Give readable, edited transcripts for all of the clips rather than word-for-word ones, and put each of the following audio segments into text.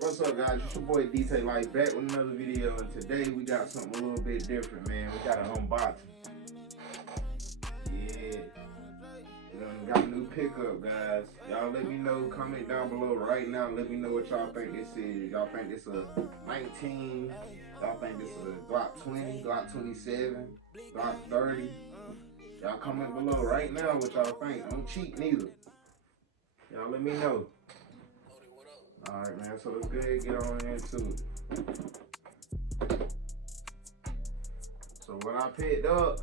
What's up, guys? It's your boy DJ Life back with another video, and today we got something a little bit different, man. We got an unboxing. Yeah, we got a new pickup, guys. Y'all let me know, comment down below right now. Let me know what y'all think this is. Y'all think this a 19? Y'all think this is a Glock 20, Glock 27, Glock 30? Y'all comment below right now what y'all think. Don't cheat neither. Y'all let me know. Alright, man, so let's go ahead and get on into it. So what I picked up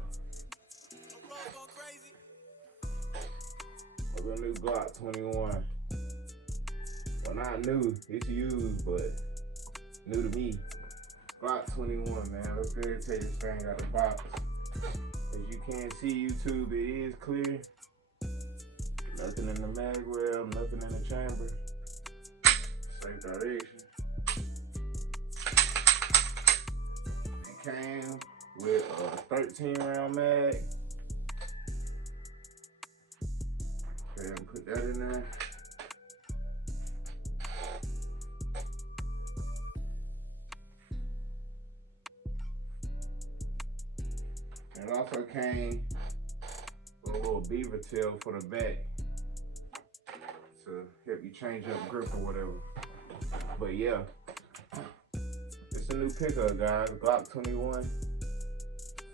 was a new Glock 21. Well, not new, it's used, but new to me. Glock 21, man. Let's go ahead and take this thing out of the box. As you can see, YouTube, it is clear. Nothing in the mag well, nothing in the chamber. Safe direction. It came with a 13 round mag. Go ahead and put that in there. And it also came with a little beaver tail for the back to help you change up grip or whatever. But yeah, it's a new pickup, guys. Glock 21,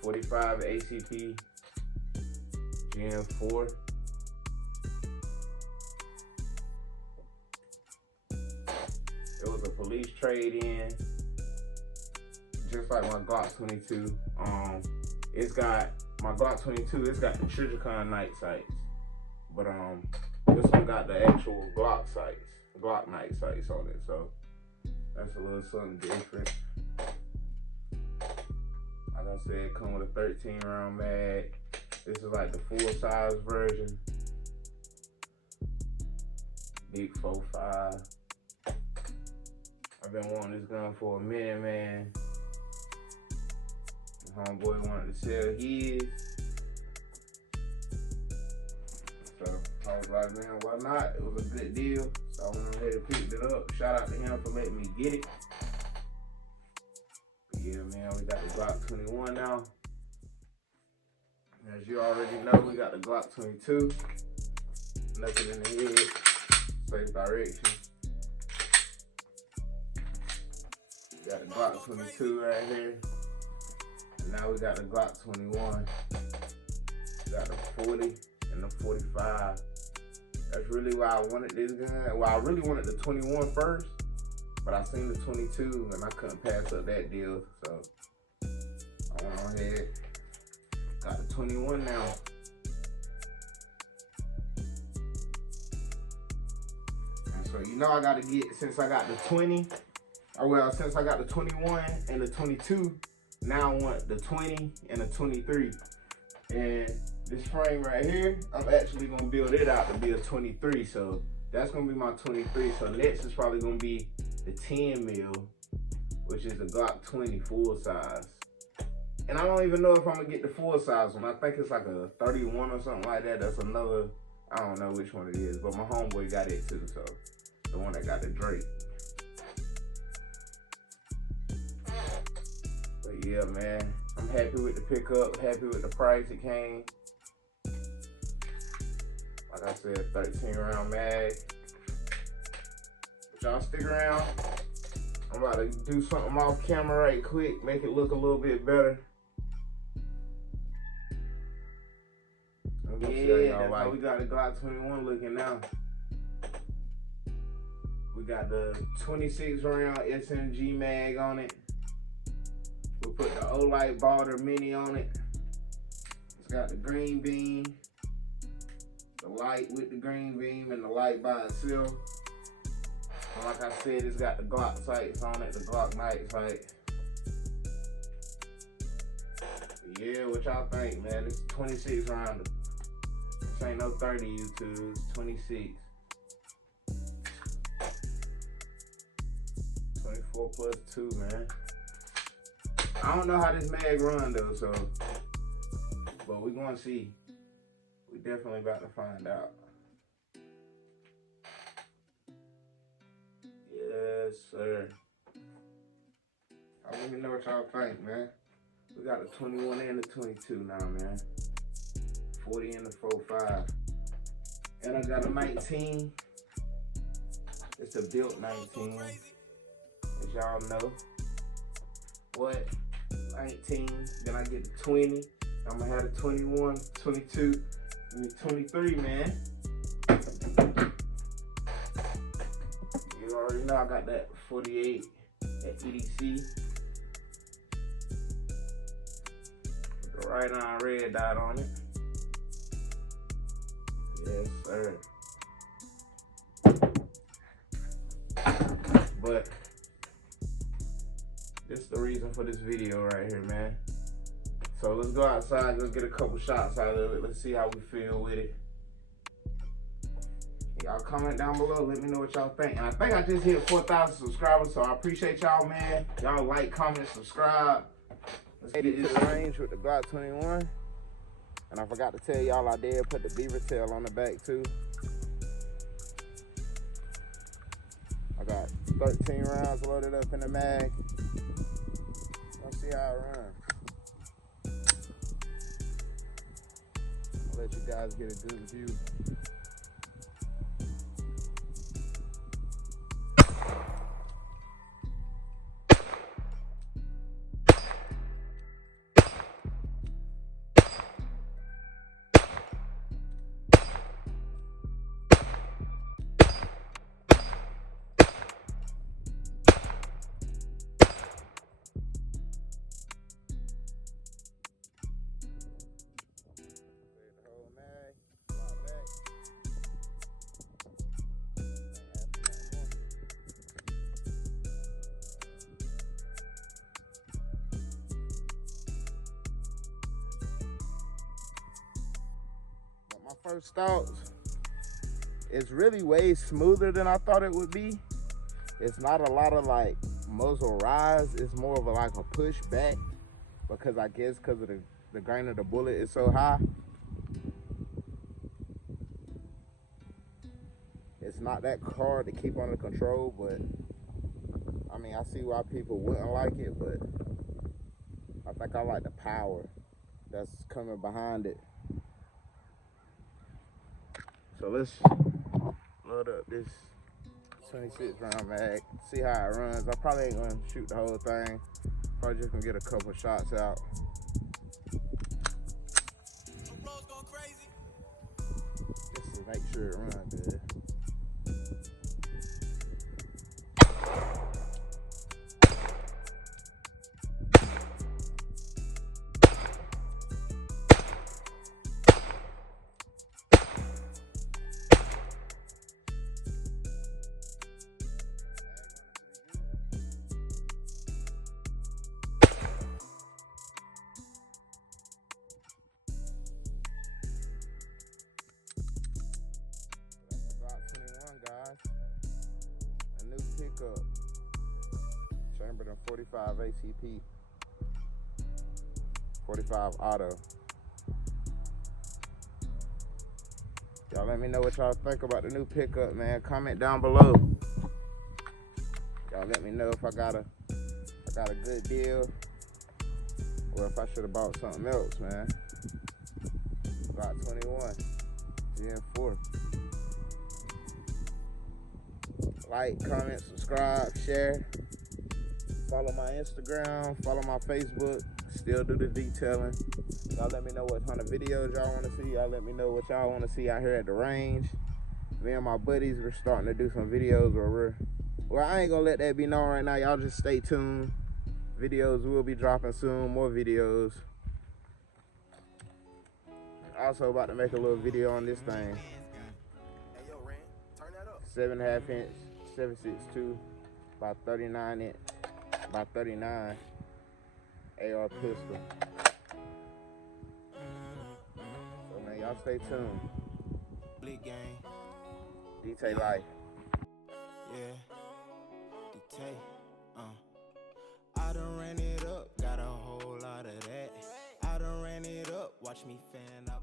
45 ACP, Gen 4. It was a police trade-in, just like my Glock 22. It's got my Glock 22. It's got the Trijicon night sights, but this one got the actual Glock sights, Glock night sights on it. So that's a little something different. Like I said, it come with a 13 round mag. This is like the full size version. Big 4.5. I've been wanting this gun for a minute, man. Homeboy wanted to sell his. So I was like, man, why not? It was a good deal. So I went ahead and picked it up. Shout out to him for letting me get it. But yeah, man, we got the Glock 21 now. As you already know, we got the Glock 22. Nothing in the head. Safe direction. We got the Glock 22 right here. And now we got the Glock 21. We got the 40 and the 45. That's really why I wanted this gun. Well, I really wanted the 21 first, but I seen the 22 and I couldn't pass up that deal. So I went on ahead, got the 21 now. And so you know I gotta get, since I got the 20, since I got the 21 and the 22, now I want the 20 and the 23. And this frame right here, I'm actually gonna build it out to be a 23. So that's gonna be my 23. So next is probably gonna be the 10 mil, which is the Glock 20 full size. And I don't even know if I'm gonna get the full size one. I think it's like a 31 or something like that. That's another, I don't know which one it is, but my homeboy got it too. So the one that got the Drake. But yeah, man, I'm happy with the pickup, happy with the price it came. Like I said, 13 round mag. But y'all stick around. I'm about to do something off camera right quick, make it look a little bit better. Yeah, that's how we got the Glock 21 looking now. We got the 26 round SMG mag on it. We put the Olight Balder Mini on it. It's got the green beam, the light with the green beam, and the light by itself. And like I said, it's got the Glock sights on it, the Glock night sight. Yeah, what y'all think, man? This is 26 round. This ain't no 30, YouTube. It's 26. 24 plus 2, man. I don't know how this mag run though, so, but we gonna see. We definitely about to find out. Yes, Yes, sir. Let me know what y'all think, man. We got the 21 and the 22 now, man. 40 and the 45. And I got a 19. It's a built 19. As y'all know. What? 19. Then I get the 20. I'm gonna have the 21, 22, and the 23, man. You already know I got that 48 at EDC. With the right on red dot on it. Yes, sir. But this is the reason for this video right here, man. So let's go outside, let's get a couple shots out of it. Let's see how we feel with it. Y'all comment down below, let me know what y'all think. And I think I just hit 4,000 subscribers, so I appreciate y'all, man. Y'all like, comment, subscribe. Let's get this range with the Glock 21. And I forgot to tell y'all I did put the beaver tail on the back too. I got 13 rounds loaded up in the mag. Let's see how it runs. I'll let you guys get a good view. My first thoughts, it's really way smoother than I thought it would be. It's not a lot of like muzzle rise, it's more of like a push back, because I guess because of the grain of the bullet is so high. It's not that hard to keep under control, but I mean, I see why people wouldn't like it, but I think I like the power that's coming behind it. So let's load up this 26 round mag, see how it runs. I probably ain't gonna shoot the whole thing. Probably just gonna get a couple shots out. Just to make sure it runs good. Guys, a new pickup, chambered in 45 ACP, 45 auto. Y'all let me know what y'all think about the new pickup, man. Comment down below. Y'all let me know if I got a good deal, or if I should have bought something else, man. Glock 21, Gen 4. Like, comment, subscribe, share. Follow my Instagram, follow my Facebook. Still do the detailing. Y'all let me know what kind of videos y'all want to see. Y'all let me know what y'all want to see out here at the range. Me and my buddies, we're starting to do some videos where well, I ain't gonna let that be known right now. Y'all just stay tuned. Videos will be dropping soon, more videos. Also about to make a little video on this thing. 7.5 inch. 7.62 by 39 inch by 39 AR pistol. So man, y'all stay tuned. Bleak gang. Detail life. Yeah. Detail. I done ran it up, got a whole lot of that. I done ran it up, watch me fan out.